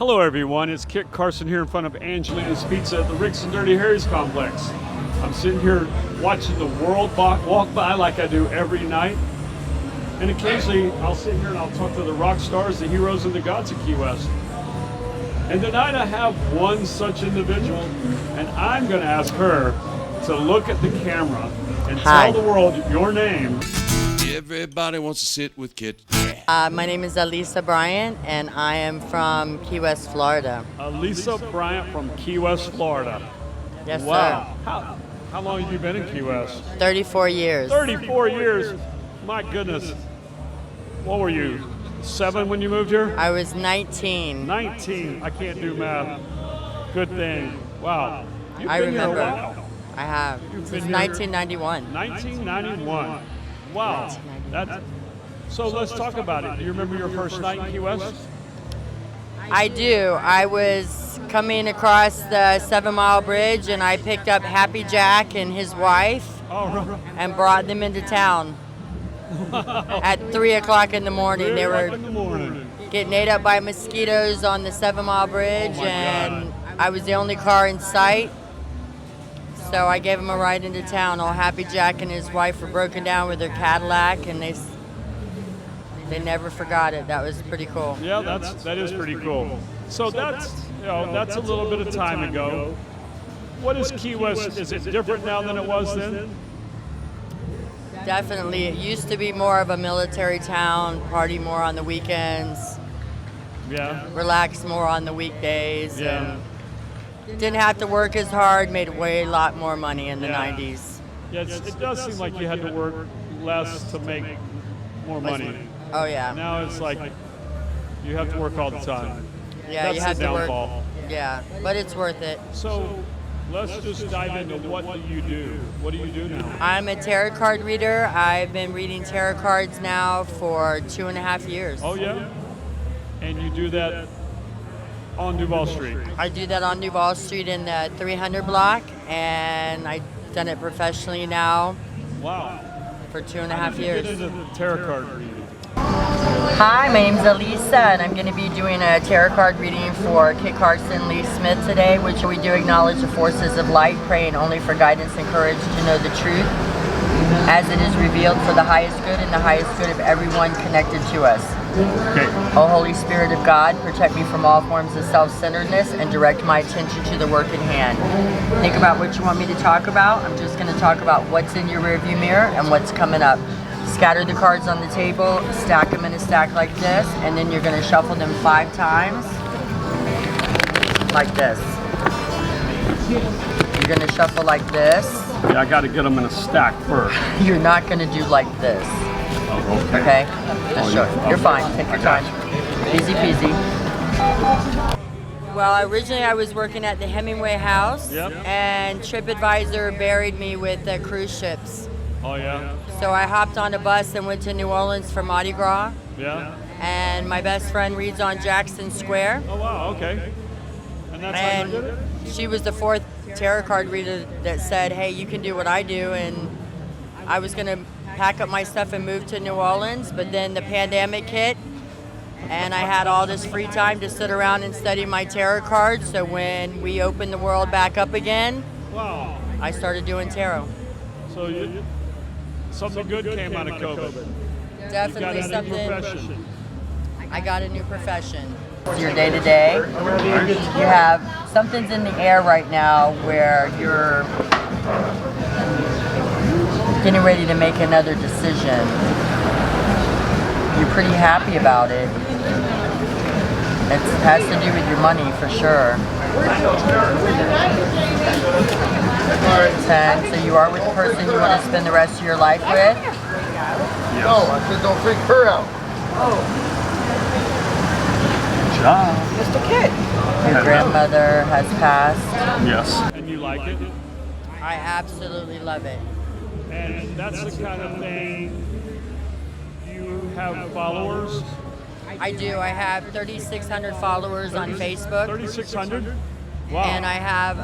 Hello everyone, it's Kit Carson here in front of Angelina's Pizza at the Ricks and Dirty Harry's complex. I'm sitting here watching the world walk by like I do every night. And occasionally I'll sit here and I'll talk to the rock stars, the heroes, and the gods of Key West. And tonight I have one such individual, and I'm going to ask her to look at the camera and tell the world your name. Everybody wants to sit with Kit. My name is Alisa Bryant, and I am from Key West, Florida. Alisa Bryant from Key West, Florida. Yes, Wow. sir. How long have you been in Key West? 34 years. 34 years. My goodness. What were you, 7 when you moved here? I was 19. 19. I can't do math. Good thing. Wow. You've I been remember. here a while. I have. You've Since been here- 1991. 1991. Wow. So let's talk about it. Do you remember your first night in Key West? I do. I was coming across the 7 Mile Bridge, and I picked up Happy Jack and his wife Oh, right. and brought them into town at 3 o'clock in the morning. They were in the morning. getting ate up by mosquitoes on the 7 Mile Bridge, Oh my and I was the only car in sight. So I gave him a ride into town. Old Happy Jack and his wife were broken down with their Cadillac, and they never forgot it. That was pretty cool. Yeah, that is pretty cool. So that's a little bit of time ago. What is Key West? Is it different now than it was then? Definitely. It used to be more of a military town, party more on the weekends, Yeah. relax more on the weekdays. Yeah. And didn't have to work as hard, made a lot more money in the Yeah. 90s. Yeah, it does seem like you had to work less to make more money. Oh, yeah. Now it's like you have to work all the time. Yeah, That's you have the to work. downfall. Yeah, but it's worth it. So let's just dive into what do you do? What do you do now? I'm a tarot card reader. I've been reading tarot cards now for 2.5 years. Oh yeah? And you do that on Duval Street? I do that on Duval Street in the 300 block, and I've done it professionally now Wow. for 2.5 How did you years. get into tarot card reading? Hi, my name's Alisa, and I'm going to be doing a tarot card reading for Kit Carson, Lee Smith today, which we do acknowledge the forces of light, praying only for guidance and courage to know the truth, as it is revealed for the highest good and the highest good of everyone connected to us. Okay. O Holy Spirit of God, protect me from all forms of self-centeredness and direct my attention to the work at hand. Think about what you want me to talk about. I'm just going to talk about what's in your rearview mirror and what's coming up. Scatter the cards on the table, stack them in a stack like this, and then you're going to shuffle them 5 times, like this. You're going to shuffle like this. Yeah, I got to get them in a stack first. You're not going to do like this. Oh, Okay? Just show yeah. You're fine. Take your time. Easy peasy. Well, originally I was working at the Hemingway House, Yep. and TripAdvisor buried me with the cruise ships. Oh yeah? So I hopped on a bus and went to New Orleans for Mardi Gras, Yeah? and my best friend reads on Jackson Square, Oh wow, okay. And that's how you did it? and she was the 4th tarot card reader that said, hey, you can do what I do, and I was going to pack up my stuff and move to New Orleans, but then the pandemic hit, and I had all this free time to sit around and study my tarot cards, so when we opened the world back up again, Wow. I started doing tarot. So something good came out of COVID. You got Definitely a new something. profession. I got a new profession. Your day to day, you have something's in the air right now where you're getting ready to make another decision. You're pretty happy about it. It has to do with your money for sure. 10, so you are with the person you want to spend the rest of your life with. No, I said don't freak her out. Good job. Mr. Kid. Your grandmother has passed. Yes. And you like it? I absolutely love it. And that's the kind of thing, you have followers? I do. I have 3,600 followers on Facebook. 3,600? Wow. And I have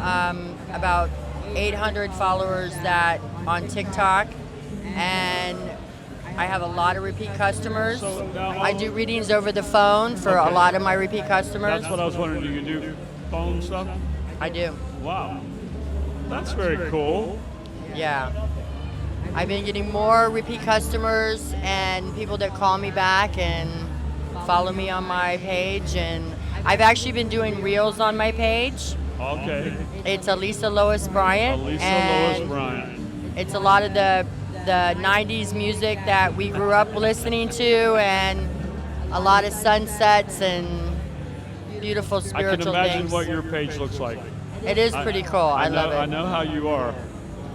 about 800 followers that on TikTok, and I have a lot of repeat customers. So now, I do readings over the phone for a lot of my repeat customers. That's what I was wondering. Do you do phone stuff? I do. Wow, that's very cool. Yeah. I've been getting more repeat customers and people that call me back and follow me on my page. And I've actually been doing reels on my page. Okay. It's Alisa Lois Bryant. Alisa and Lois Bryant. It's a lot of the 90s music that we grew up listening to, and a lot of sunsets and beautiful I can spiritual imagine things. what your page looks like. It is pretty cool. I love it. I know how you are.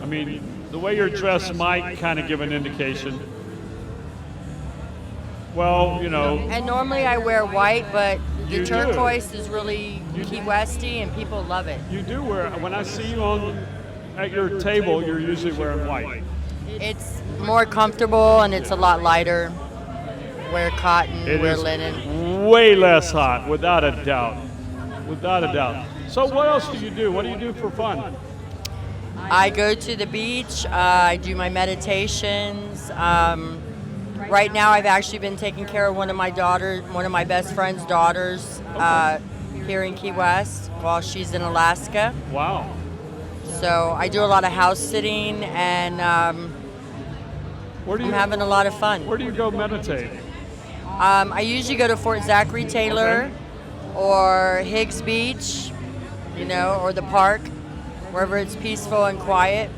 I mean, the way you're dressed might kind of give an indication. Well, you know. And normally I wear white, but You the do. turquoise is really Key Westy, and people love it. You do wear. When I see you at your table, you're usually wearing white. It's more comfortable and it's a lot lighter. Wear cotton, It wear is linen. way less hot, without a doubt. Without a doubt. So what else do you do? What do you do for fun? I go to the beach. I do my meditations. Right now, I've actually been taking care of one of my best friend's daughters here in Key West while she's in Alaska. Wow. So I do a lot of house sitting, and Where do I'm you having a lot of fun. Where do you go meditate? I usually go to Fort Zachary Taylor or Higgs Beach, or the park, wherever it's peaceful and quiet.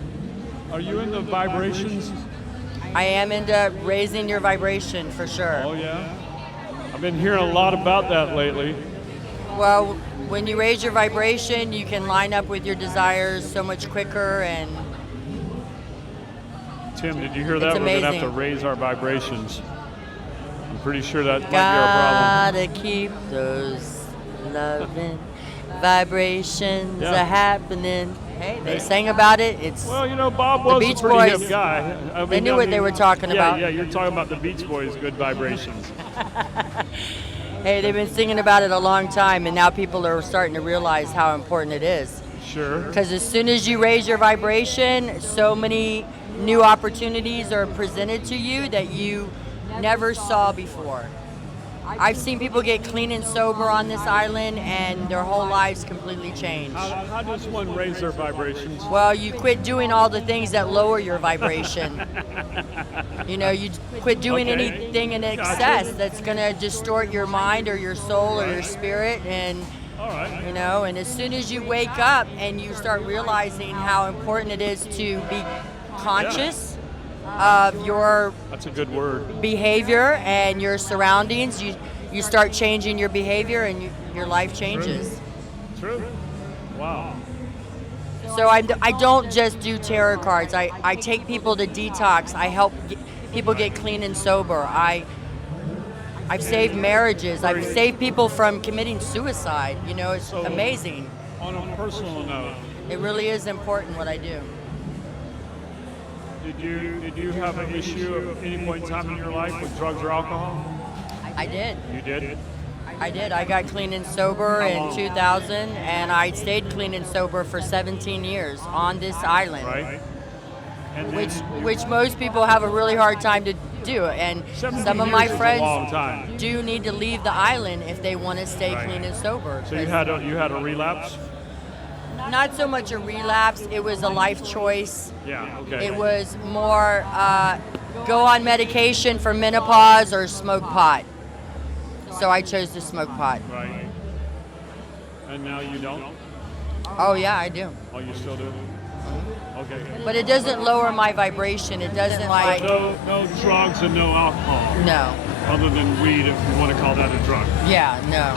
Are you into vibrations? I am into raising your vibration for sure. Oh yeah. I've been hearing a lot about that lately. Well, when you raise your vibration, you can line up with your desires so much quicker, and Tim, did you hear that? It's We're gonna have to amazing. raise our vibrations. I'm pretty sure that might be our gotta keep those loving vibrations Yeah. happening. Hey, they sang about it. It's problem. Well, you know, Bob was Beach a pretty Boys, hip guy. they knew what they were talking about. Yeah, you're talking about the Beach Boys' good vibrations. hey, they've been singing about it a long time, and now people are starting to realize how important it is. Sure. Because as soon as you raise your vibration, so many new opportunities are presented to you that you never saw before. I've seen people get clean and sober on this island, and their whole lives completely change. How does one raise their vibrations? Well, you quit doing all the things that lower your vibration. You quit doing Okay. anything in Gotcha. excess that's going to distort your mind or your soul or your spirit. And, All right. and as soon as you wake up and you start realizing how important it is to be conscious of your That's a good word. behavior and your surroundings, you start changing your behavior, and your life changes. True. Wow. So I don't just do tarot cards. I take people to detox. I help people get clean and sober. I've saved marriages. I've saved people from committing suicide. It's So- amazing. On a personal note, It really is important what I do. did you have an issue at any point in time in your life with drugs or alcohol? I did. You did? I did. I got clean and sober How in long? 2000, and I stayed clean and sober for 17 years on this island. Right? And then Which most people have a really hard time to do, and 17 some of my years is a friends long time. do need to leave the island if they want to stay Right. clean and sober. So you had a relapse? Not so much a relapse, it was a life choice. Yeah, okay. It was more go on medication for menopause or smoke pot. So I chose to smoke pot. Right. And now you don't? Oh yeah, I do. Oh, you still do? Okay. But it doesn't lower my vibration. It doesn't like No drugs and no alcohol, no. other than weed, if you want to call that a drug. Yeah, no.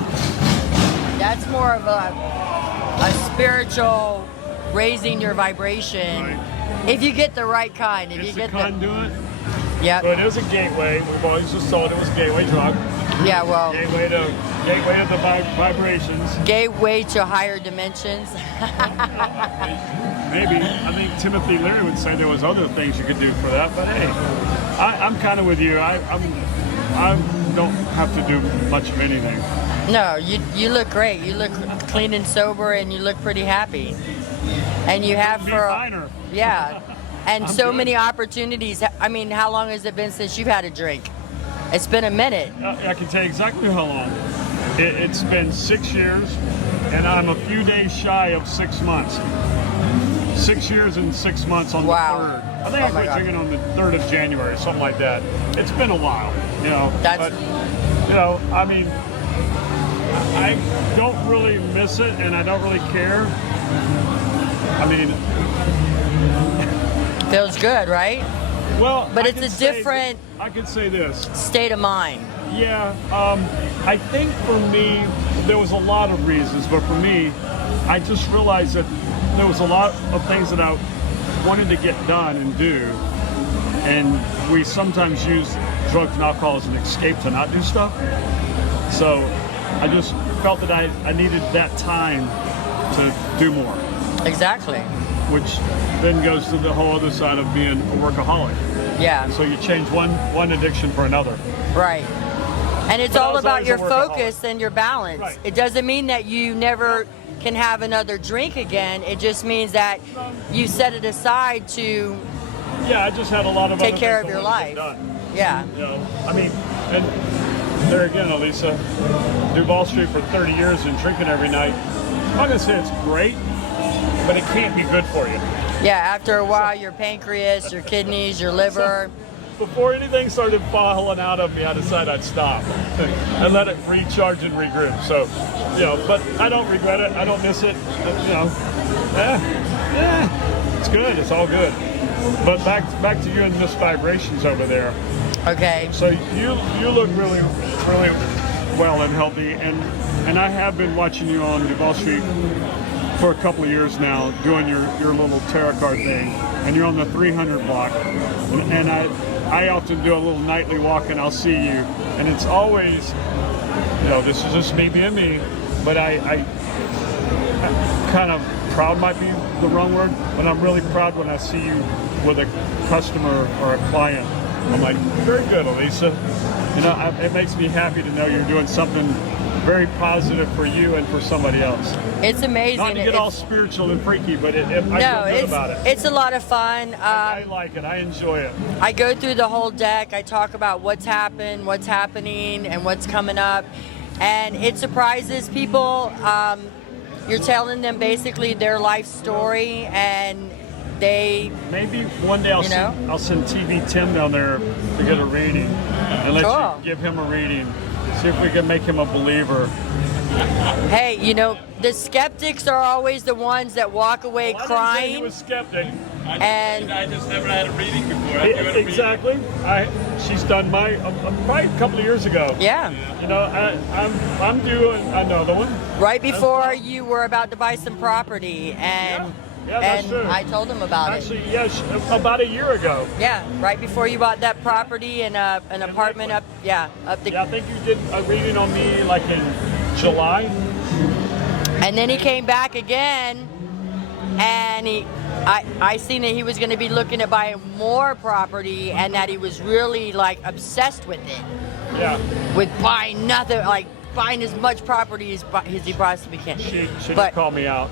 That's more of a spiritual raising your vibration. Right. If you get the right kind. If It's you a get conduit. So Yep. it is a gateway. We've always just thought it was a gateway drug. Yeah, well, Gateway to the vibrations. gateway to higher dimensions. Maybe. I think Timothy Leary would say there was other things you could do for that, but hey, I'm kind of with you. I don't have to do much of anything. No, you look great. You look clean and sober, and you look pretty happy. And you have Be for finer. yeah, And I'm so good. many opportunities. I mean, how long has it been since you've had a drink? It's been a minute. I can tell you exactly how long. It's been 6 years, and I'm a few days shy of 6 months. 6 years and 6 months on Wow. the 3rd. I think Oh I my quit God. drinking on the 3rd of January, something like that. It's been a while, you know. That's- But, you know, I mean, I don't really miss it, and I don't really care. I mean, Feels good, right? well, But I it's could a say- different- I could say this. State of mind. Yeah, I think for me, there was a lot of reasons, but for me, I just realized that there was a lot of things that I wanted to get done and do, and we sometimes use drugs and alcohol as an escape to not do stuff. So I just felt that I needed that time to do more, Exactly. which then goes to the whole other side of being a workaholic. Yeah. So you change one addiction for another. Right. And it's But I all was about always a your workaholic. focus and your balance. Right. It doesn't mean that you never can have another drink again. It just means that you set it aside to Yeah, I just had a lot of take other care things of I your wanted to life. get done. Yeah. You know, I mean, and there again, Alisa, Duval Street for 30 years and drinking every night. I'm not gonna say it's great, but it can't be good for you. Yeah, after a while, your pancreas, your kidneys, your liver. Before anything started falling out of me, I decided I'd stop and let it recharge and regroup. So, you know, but I don't regret it. I don't miss it. You know, it's good. It's all good. But back to you and Miss Vibrations over there. Okay. So you look really well and healthy, and I have been watching you on Duval Street for a couple of years now, doing your little tarot card thing, and you're on the 300 block, and I often do a little nightly walk, and I'll see you, and it's always, you know, this is just me being me, but I kind of proud might be the wrong word, but I'm really proud when I see you with a customer or a client. I'm like, very good, Alisa. You know, it makes me happy to know you're doing something very positive for you and for somebody else. It's amazing. Not to get all spiritual and freaky, but I no, feel good about it. it's a lot of fun. I like it. I enjoy it. I go through the whole deck. I talk about what's happened, what's happening, and what's coming up. And it surprises people. You're telling them basically their life story, and they... Maybe one day I'll send TV Tim down there to get a reading and let Cool. you give him a reading. See if we can make him a believer. Hey, you know, the skeptics are always the ones that walk away Well, I didn't say crying. he was skeptic. And I just never had a reading before. Have you had a reading? Exactly. She's done my probably a couple of years ago. yeah, You know, I'm doing another one. right before you were about to buy some property, and Yeah, that's and true. I told him about it. Actually, yes, about a year ago. Yeah, right before you bought that property and an apartment up. Yeah, up the. Yeah, I think you did a reading on me like in July. And then he came back again, and I seen that he was going to be looking at buying more property, and that he was really like obsessed with it, Yeah. with buying nothing, like buying as much property as he possibly can. She But- called me out.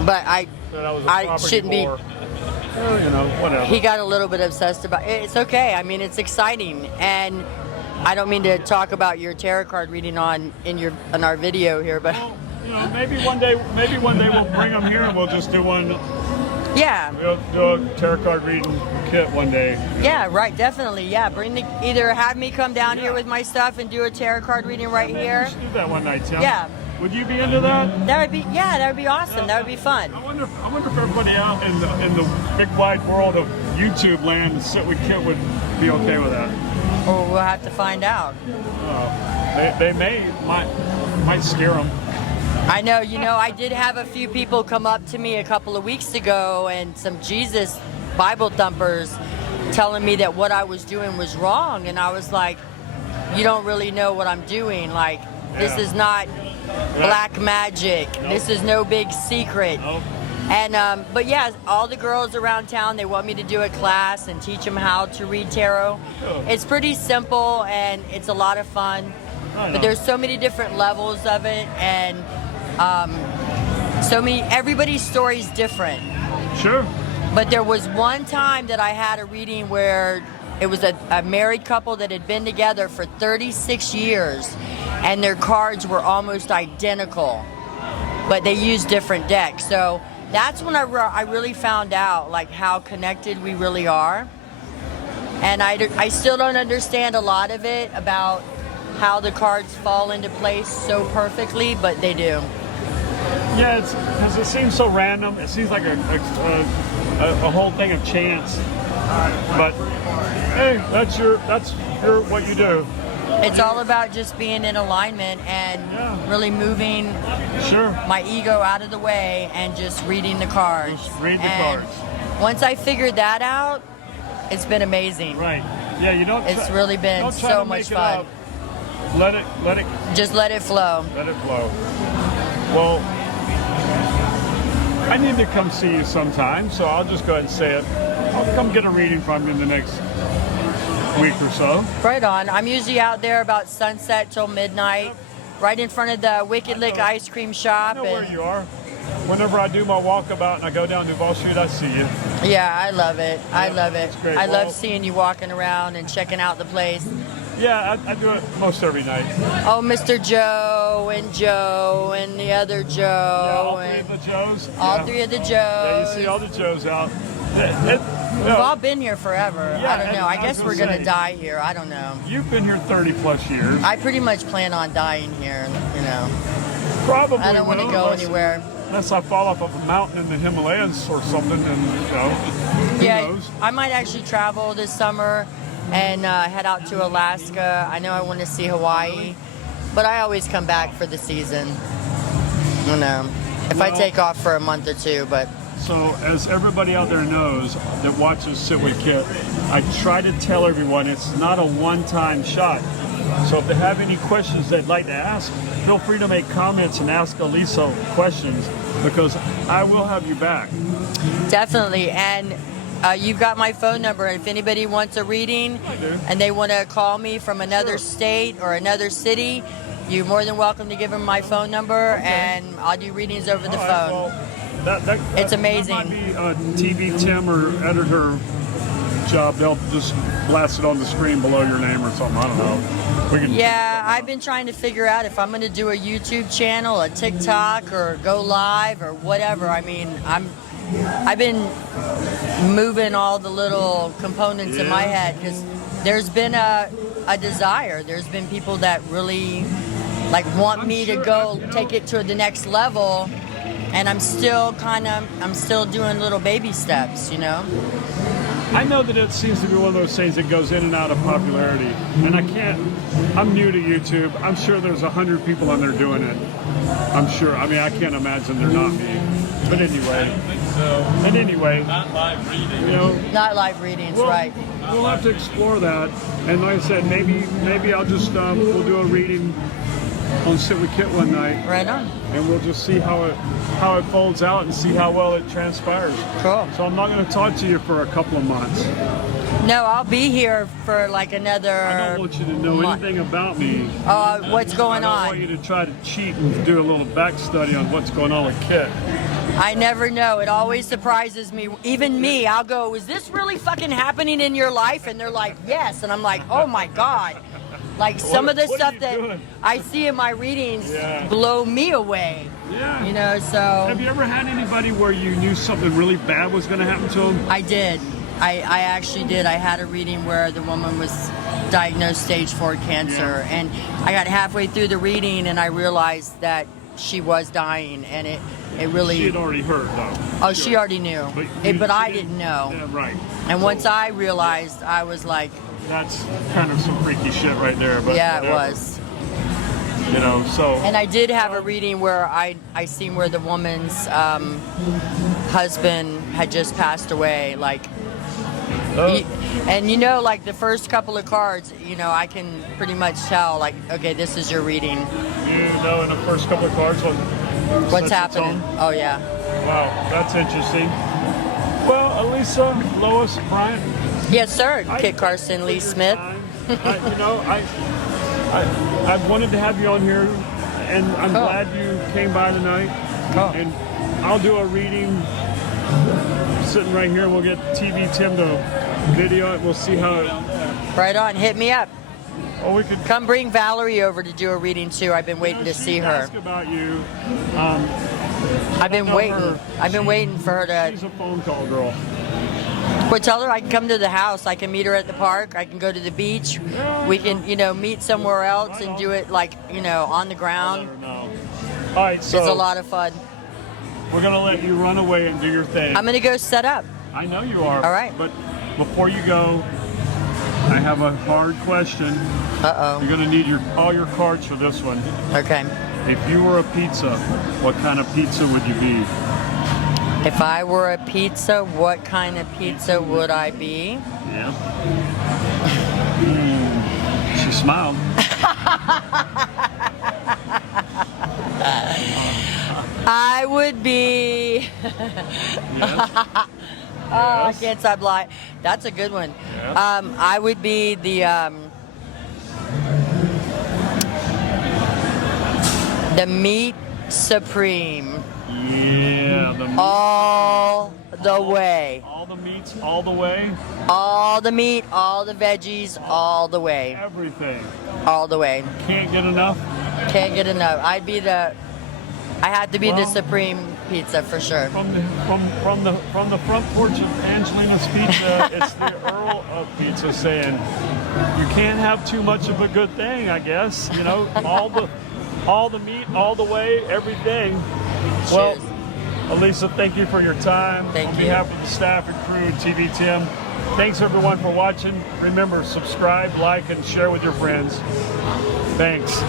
But That I was a I property shouldn't be. whore. Well, you know, whatever. He got a little bit obsessed about it. It's okay. I mean, it's exciting, and I don't mean to talk about your tarot card reading on our video here, but Well, you know, maybe one day we'll bring them here and we'll just do one. yeah, We'll do a tarot card reading kit one day. yeah, right, definitely, yeah. Either have me come down here with my stuff and do a tarot card reading right Maybe here. We should do that one night, Tim. Yeah. Would you be into that? That would be awesome. That would be fun. I wonder if everybody out in the big wide world of YouTube land and sit with Kit would be okay with that. Or we'll have to find out. They might scare them. I know, I did have a few people come up to me a couple of weeks ago, and some Jesus Bible thumpers telling me that what I was doing was wrong, and I was like, you don't really know what I'm doing. Like, this Yeah. is not black magic. Nope. This is no big secret. Nope. And but yeah, all the girls around town, they want me to do a class and teach them how to read tarot. Cool. It's pretty simple and it's a lot of fun. I know. But there's so many different levels of it, and everybody's story is different. Sure. But there was one time that I had a reading where it was a married couple that had been together for 36 years, and their cards were almost identical, but they used different decks. So that's when I really found out like how connected we really are. And I still don't understand a lot of it about how the cards fall into place so perfectly, but they do. Yeah, it's because it seems so random. It seems like a whole thing of chance. But hey, that's your what you do. It's all about just being in alignment and really moving my ego out of the way and just reading the cards. Just read the cards. Once I figured that out, it's been amazing. Right. Yeah, you don't. It's really been so much fun. Let it. Just let it flow. Let it flow. Well, I need to come see you sometime, so I'll just go ahead and say it. I'll come get a reading from you in the next week or so. Right on. I'm usually out there about sunset till midnight, right in front of the Wicked Lick ice cream shop. I know where you are. Whenever I do my walkabout and I go down Duval Street, I see you. Yeah, I love it. I love it. Great. I love seeing you walking around and checking out the place. Yeah, I do it most every night. Oh, Mr. Joe and the other Joe. Yeah, all three of the Joes. All three of the Joes. Yeah, you see all the Joes out. We've all been here forever. Yeah, I don't know. I I guess was we're gonna going say, to die here. I don't know. You've been here 30 plus years. I pretty much plan on dying here, you know. Probably. I don't want to go anywhere. Unless I fall off of a mountain in the Himalayas or something, and who knows? I might actually travel this summer and head out to Alaska. I know I want to see Hawaii, but I always come back for the season. You know, if I take off for a month or two, but. So, as everybody out there knows that watches Sit with Kit, I try to tell everyone it's not a one-time shot. So if they have any questions they'd like to ask, feel free to make comments and ask Alisa questions, because I will have you back. Definitely. And you've got my phone number. If anybody wants a reading and they want to call me from another state or another city, you're more than welcome to give them my phone number, and I'll do readings over the phone. Well, it's amazing. That might be a TV Tim or editor job. They'll just blast it on the screen below your name or something. I don't know. Yeah, I've been trying to figure out if I'm going to do a YouTube channel, a TikTok, or go live or whatever. I mean, I've been moving all the little components in my head, because there's been a desire. There's been people that really want me to go take it to the next level. And I'm still doing little baby steps, you know? I know that it seems to be one of those things that goes in and out of popularity. And I'm new to YouTube. I'm sure there's 100 people on there doing it. I'm sure. I mean, I can't imagine they're not me. But anyway. I don't think so. And anyway. Not live reading. You know, not live readings, right. We'll have to explore that. And like I said, maybe I'll just, we'll do a reading on Sit with Kit one night. Right on. And we'll just see how it folds out and see how well it transpires. Cool. So I'm not going to talk to you for a couple of months. No, I'll be here for another I don't want you to know anything about me. What's going on? I don't want you to try to cheat and do a little back study on what's going on with Kit. I never know. It always surprises me. Even me, I'll go, is this really fucking happening in your life? And they're like, yes. And I'm like, oh my God. Some of the stuff that I see in my readings blow me away. Yeah. You know, so. Have you ever had anybody where you knew something really bad was going to happen to them? I did. I actually did. I had a reading where the woman was diagnosed stage 4 cancer. And I got halfway through the reading and I realized that she was dying, and it really. She had already heard, though. Oh, she already knew. But I didn't know. Yeah, right. And once I realized, I was like. That's kind of some freaky shit right there. But yeah, whatever. It was. You know, so. And I did have a reading where I seen where the woman's husband had just passed away. And you know, the first couple of cards, you know, I can pretty much tell, okay, this is your reading. You know, in the first couple of cards, what's happening? Oh yeah. Wow, that's interesting. Well, Alisa, Lois, Bryant. Yes, sir. Kit Carson, Lee Smith. I wanted to have you on here, and I'm glad you came by tonight. Cool. And I'll do a reading Sitting right here, we'll get TV Tim to video it. We'll see how it. Right on. Hit me up. Oh, we could Come bring Valerie over to do a reading too. I've been waiting to see her. Ask about you. I've been know waiting. her. I've been waiting for her to. She's a phone call girl. Well, tell her I can come to the house. I can meet her at the park. I can go to the beach. We can, meet somewhere else and do it like, on the ground. All right, so It's a lot of fun. we're gonna let you run away and do your thing. I'm gonna go set up. I know you are. All right. But before you go, I have a hard question. Uh-oh. You're gonna need all your cards for this one. Okay. If you were a pizza, what kind of pizza would you be? If I were a pizza, what kind of pizza would I be? Yeah. She smiled. I would be. Yes. Oh, I can't stop lying. That's a good one. Yeah. I would be the meat supreme. Yeah, the meat. All the way. All the meats, all the way. All the meat, all the veggies, all the way. Everything. All the way. Can't get enough. Can't get enough. I had to be the Well, supreme pizza for sure. From the front porch of Angelina's Pizza, it's the Earl of Pizza saying, "You can't have too much of a good thing, I guess. All the meat, all the way, everything." Well, Cheers. Alisa, thank you for your time. Thank On you. behalf of the staff and crew at TV Tim, thanks everyone for watching. Remember, subscribe, like, and share with your friends. Thanks.